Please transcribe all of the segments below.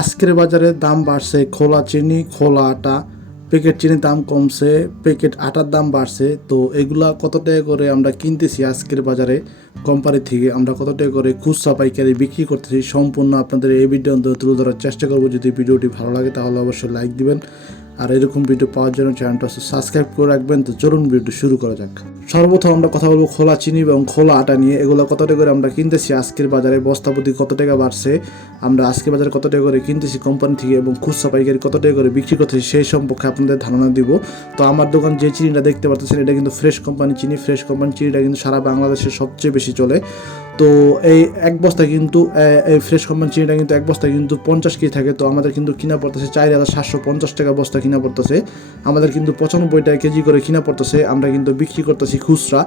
আজকের বাজারে দাম বাড়ছে, খোলা চিনি, খোলা আটা প্যাকেট চিনির দাম কমছে প্যাকেট আটার দাম বাড়ছে। তো এগুলা কত টাকা করে আমরা কিনতেছি আজকের বাজারে? কোম্পানি থেকে আমরা কত টাকা করে খুচরা পাইকারি বিক্রি করতেছি? সম্পূর্ণ আপনাদের এই ভিডিও তুলে ধরার চেষ্টা করব। যদি ভিডিওটি ভালো লাগে তাহলে অবশ্যই লাইক দিবেন। আর এরকম ভিডিও পাওয়ার জন্য চ্যানেলটা সাবস্ক্রাইব করে রাখবেন। তো চলুন ভিডিও শুরু করা যাক। সর্বপ্রথম আমরা কথা বলব খোলা চিনি এবং খোলা আটা নিয়ে। এগুলো কত টাকা করে আমরা কিনতেছি? আজকের বাজারে বস্তাপতি কত টাকা বাড়ছে? আমরা আজকের বাজারে কত টাকা করে কিনতেছি কোম্পানি থেকে এবং খুচরা পাইকারি কত টাকা করে বিক্রি করতেছি সেই সম্পর্কে আপনাদের ধারণা দিব। তো আমার দোকান যে চিনিটা দেখতে পাচ্ছেন এটা কিন্তু ফ্রেশ কোম্পানি চিনি। ফ্রেশ কোম্পানি চিনিটা কিন্তু সারা বাংলাদেশে সবচেয়ে বেশি চলে। তো এই এক বস্তা কিন্তু এই ফ্রেশ কোম্পানি চিনিটা কিন্তু এক বস্তা কিন্তু পঞ্চাশ কেজি থাকে। তো আমাদের কিন্তু কিনা পড়তেছে চার হাজার সাতশো পঞ্চাশ টাকা বস্তা কিনা পড়তেছে। আমাদের কিন্তু পঁচানব্বই টাকা কেজি করে কিনা পড়তেছে। আমরা কিন্তু বিক্রি করতেছি খুচরা।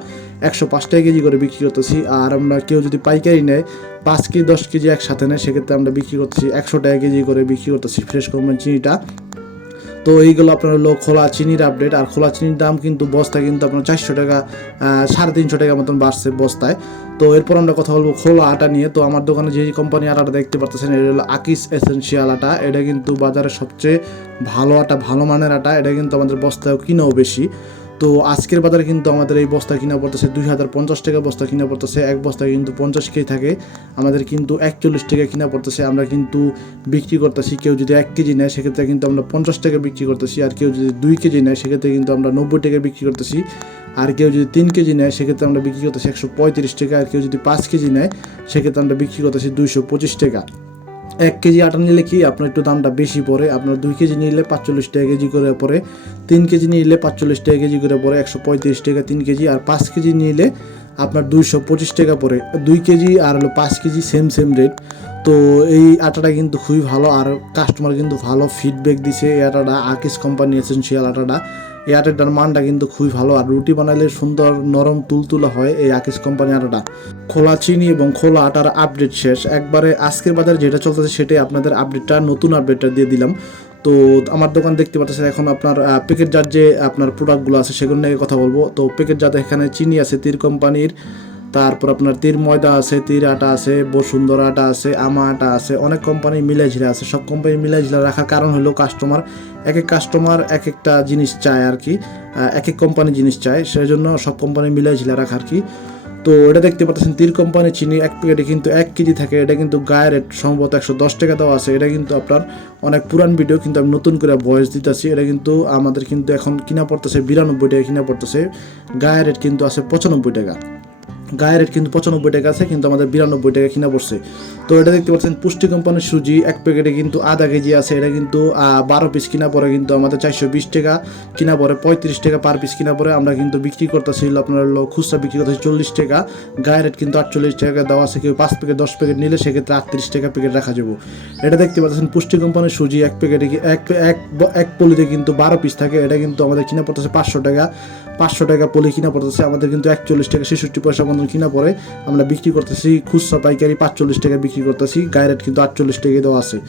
একশো পাঁচ টাকা কেজি করে বিক্রি করতেছি। আর আমরা কেউ যদি পাইকারি নেয়, পাঁচ কেজি, দশ কেজি একসাথে নেয়, সেক্ষেত্রে আমরা বিক্রি করতেছি একশো টাকা কেজি করে বিক্রি করতেছি ফ্রেশ কোম্পানি চিনিটা। তো এইগুলো আপনার হলো খোলা চিনির আপডেট আর খোলা চিনির দাম কিন্তু বস্তায় কিন্তু আপনার চারশো টাকা সাড়ে তিনশো টাকা মতন বাড়ছে বস্তায়। তো এরপর আমরা কথা বলব খোলা আটা নিয়ে। তো আমার দোকানে যে কোম্পানি আটাটা দেখতে পাচ্ছেন এটা হলো আকিস এসেন্সিয়াল আটা। এটা কিন্তু বাজারে সবচেয়ে ভালো আটা, ভালো মানের আটা। এটা কিন্তু আমাদের বস্তায় কিনেও বেশি। তো আজকের বাজারে কিন্তু আমাদের এই বস্তা কিনা পড়তেছে দুই হাজার পঞ্চাশ টাকা, বস্তা কিনা পড়তেছে এক বস্তা কিন্তু পঞ্চাশ কেজি থাকে। আমাদের কিন্তু একচল্লিশ টাকা কিনা পড়তেছে, আমরা কিন্তু বিক্রি করতেছি, কেউ যদি এক কেজি নেয়, সেক্ষেত্রে কিন্তু আমরা পঞ্চাশ টাকা বিক্রি করতেছি। আর কেউ যদি দুই কেজি নেয়, সেক্ষেত্রে কিন্তু আমরা নব্বই টাকা বিক্রি করতেছি। আর কেউ যদি তিন কেজি নেয়, সেক্ষেত্রে আমরা বিক্রি করতেছি একশো পঁয়ত্রিশ টাকা। আর কেউ যদি পাঁচ কেজি নেয়, সেক্ষেত্রে আমরা বিক্রি করতেছি দুইশো পঁচিশ টাকা। এক কেজি আটা নিলে কি আপনার একটু দামটা বেশি পড়ে? আপনার দুই কেজি নিলে পাঁচচল্লিশ টাকা কেজি করে পড়ে, তিন কেজি নিলে পাঁচচল্লিশ টাকা কেজি করে পড়ে, একশো পঁয়ত্রিশ টাকা তিন কেজি, আর পাঁচ কেজি নিলে আপনার দুইশো পঁচিশ টাকা পড়ে। দুই কেজি আর হলো পাঁচ কেজি সেম সেম রেট তো এই আটাটা কিন্তু খুবই ভালো, আর কাস্টমার কিন্তু ভালো ফিডব্যাক দিছে এই আটাটা আকিস কোম্পানি এসেন্সিয়াল আটাটা। এই আটাটার মানটা কিন্তু খুবই ভালো। আর রুটি বানাইলে সুন্দর নরম তুলতুলা হয় এই আকিস কোম্পানি আটাটা খোলা চিনি এবং খোলা আটার আপডেট শেষ। একবারে আজকের বাজারে যেটা চলতেছে সেটাই আপনাদের আপডেটটা নতুন আপডেটটা দিয়ে দিলাম। তো আমার দোকান দেখতে পাচ্ছেন এখন আপনার প্যাকেট জাত যে আপনার প্রোডাক্টগুলো আছে সেগুলো নিয়ে কথা বলব। তো প্যাকেট যাতে এখানে চিনি আছে, তীর কোম্পানির তারপর আপনার তীর ময়দা আছে, তীর আটা আছে, বসুন্ধরা আটা আছে, আমা আটা আছে, অনেক কোম্পানি মিলে ঝিলে আছে। সব কোম্পানি মিলে ঝিলে রাখার কারণ হলো কাস্টমার এক এক কাস্টমার এক একটা জিনিস চায় আর কি এক এক কোম্পানি জিনিস চায় সেই জন্য সব কোম্পানি মিলে ঝিলে রাখা আর কি। তো এটা দেখতে পাচ্ছেন, তীর কোম্পানি চিনি এক প্যাকেটে কিন্তু এক কেজি থাকে, এটা কিন্তু গায়ের রেট সম্ভবত একশো দশ টাকা দেওয়া আছে, এটা কিন্তু আপনার অনেক পুরান ভিডিও কিন্তু আমি নতুন করে ভয়েস দিতেছি, এটা কিন্তু আমাদের কিন্তু এখন কিনা পড়তেছে বিরানব্বই টাকা, কিনা পড়তেছে, গায়ের রেট কিন্তু আছে পঁচানব্বই টাকা। গায়ের রেট কিন্তু পঁচানব্বই টাকা আছে, কিন্তু আমাদের বিরানব্বই টাকা কিনা পড়ছে। তো এটা দেখতে পাচ্ছেন, পুষ্টি কোম্পানির সুজি, এক প্যাকেটে কিন্তু আধা কেজি আছে, এটা কিন্তু বারো পিস কিনা পরে কিন্তু আমাদের চারশো বিশ টাকা কিনা পরে পঁয়ত্রিশ টাকা পার পিস কিনা পরে আমরা কিন্তু বিক্রি করতেছি, আপনার খুচরা বিক্রি করতেছি চল্লিশ টাকা, গায়ের রেট কিন্তু আটচল্লিশ টাকা দেওয়া আছে, কেউ পাঁচ প্যাকেট দশ প্যাকেট নিলে সেক্ষেত্রে আটত্রিশ টাকা প্যাকেট রাখা যাব। এটা দেখতে পাচ্ছেন, পুষ্টি কোম্পানির সুজি, এক প্যাকেটে এক এক এক পলিতে কিন্তু বারো পিস থাকে, এটা কিন্তু আমাদের কিনা পড়তেছে পাঁচশো টাকা পাঁচশো টাকা পলি কিনা পড়তেছে, আমাদের কিন্তু একচল্লিশ টাকা, ছেষট্টি পয়সা মতন কিনা পরে আমরা বিক্রি করতেছি, খুচরা পাইকারি পাঁচচল্লিশ টাকা বিক্রি করতেছি গায়ের রেট কিন্তু আটচল্লিশ টাকা দেওয়া আছে।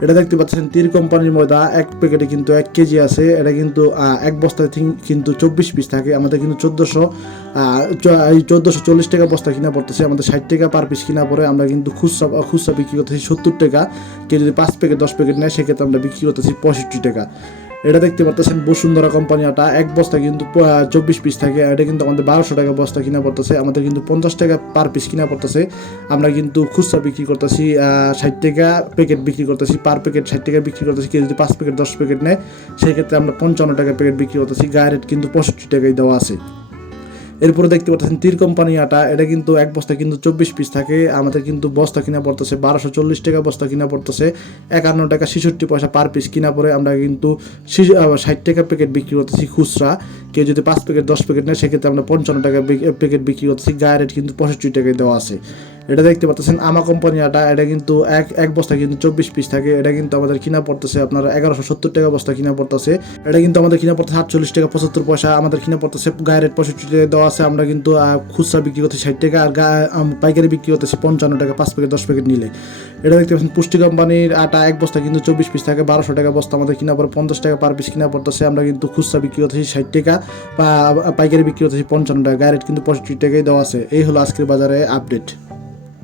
এটা দেখতে পাচ্ছেন, তীর কোম্পানির ময়দা, এক প্যাকেটে কিন্তু এক কেজি আছে, এটা কিন্তু এক বস্তায় থিং- কিন্তু চব্বিশ পিস থাকে, আমাদের কিন্তু চোদ্দোশো চোদ্দোশো চল্লিশ টাকা বস্তা কিনা পড়তেছে, আমাদের ষাট টাকা পার পিস কিনা পরে আমরা কিন্তু খুচরা খুচরা বিক্রি করতেছি সত্তর টাকা, কেউ যদি পাঁচ প্যাকেট দশ প্যাকেট নেয়, সেক্ষেত্রে আমরা বিক্রি করতেছি পঁয়ষট্টি টাকা। এটা দেখতে পারতেছেন বসুন্ধরা কোম্পানি আটা এক বস্তা কিন্তু চব্বিশ পিস থাকে। এটা কিন্তু আমাদের বারোশো টাকা বস্তা কিনা পড়তেছে। আমাদের কিন্তু পঞ্চাশ টাকা পার পিস কিনা পড়তেছে। আমরা কিন্তু খুচরা বিক্রি করতেছি ষাট টাকা প্যাকেট বিক্রি করতেছি। পার প্যাকেট ষাট টাকা বিক্রি করতেছি। কেউ যদি পাঁচ প্যাকেট দশ প্যাকেট নেয়, সেক্ষেত্রে আমরা পঞ্চান্ন টাকা প্যাকেট বিক্রি করতেছি। গায়ের রেট কিন্তু পঁয়ষট্টি টাকায় দেওয়া আছে। এরপরে দেখতে পাচ্ছেন তীর কোম্পানি আটা, এটা কিন্তু এক বস্তা কিন্তু চব্বিশ পিস থাকে। আমাদের কিন্তু বস্তা কিনা পড়তেছে বারোশো চল্লিশ টাকা বস্তা কিনা পড়তেছে। একান্ন টাকা ছেষট্টি পয়সা পার পিস কিনা পরে আমরা কিন্তু ষাট টাকা প্যাকেট বিক্রি করতেছি খুচরা। কেউ যদি পাঁচ প্যাকেট দশ প্যাকেট নেয়, সেক্ষেত্রে আমরা পঞ্চান্ন টাকা প্যাকেট বিক্রি করতেছি। গায়ে রেট কিন্তু পঁয়ষট্টি টাকায় দেওয়া আছে। এটা দেখতে পাচ্ছেন, আমা কোম্পানি আটা এটা কিন্তু এক এক বস্তা কিন্তু চব্বিশ পিস থাকে। এটা কিন্তু আমাদের কিনা পড়তেছে আপনার এগারোশো সত্তর টাকা বস্তা কিনা পড়তেছে। এটা কিন্তু আমাদের কিনা পড়তেছে আটচল্লিশ টাকা পঁচাত্তর পয়সা, আমাদের কিনা পড়তেছে গায়ের রেট পঁয়ষট্টি টাকা দেওয়া আছে। আমরা কিন্তু খুচরা বিক্রি করতেছি ষাট টাকা আর পাইকারি বিক্রি করতেছি পঞ্চান্ন টাকা, পাঁচ প্যাকেট দশ প্যাকেট নিলে। এটা দেখতে পাচ্ছেন, পুষ্টি কোম্পানির আটা এক বস্তা কিন্তু চব্বিশ পিস থাকে, বারোশো টাকা বস্তা আমাদের কিনা পড়ে পঞ্চাশ টাকা পার পিস কিনা পড়তেছে। আমরা কিন্তু খুচরা বিক্রি করতেছি ষাট টাকা, বা পাইকারি বিক্রি করতেছি পঞ্চান্ন টাকা, গায়ের রেট কিন্তু পঁয়ষট্টি টাকাই দেওয়া আছে। এই হলো আজকের বাজারে আপডেট